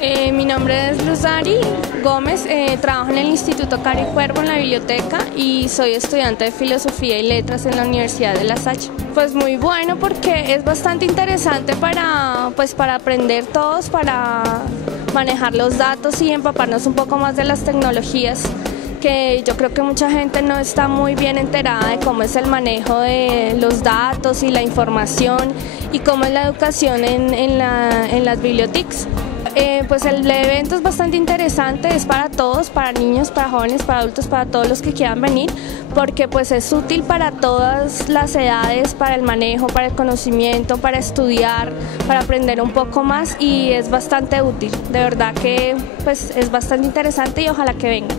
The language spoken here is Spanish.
Mi nombre es Luz Dari Gómez, trabajo en el Instituto Caro y Cuervo en la biblioteca y soy estudiante de Filosofía y Letras en la Universidad de La Salle. Pues muy bueno porque es bastante interesante para aprender todos, para manejar los datos y empaparnos un poco más de las tecnologías, que yo creo que mucha gente no está muy bien enterada de cómo es el manejo de los datos y la información y cómo es la educación en las bibliotecas. Pues el evento es bastante interesante, es para todos, para niños, para jóvenes, para adultos, para todos los que quieran venir, porque pues es útil para todas las edades, para el manejo, para el conocimiento, para estudiar, para aprender un poco más y es bastante útil. De verdad que pues es bastante interesante y ojalá que vengan.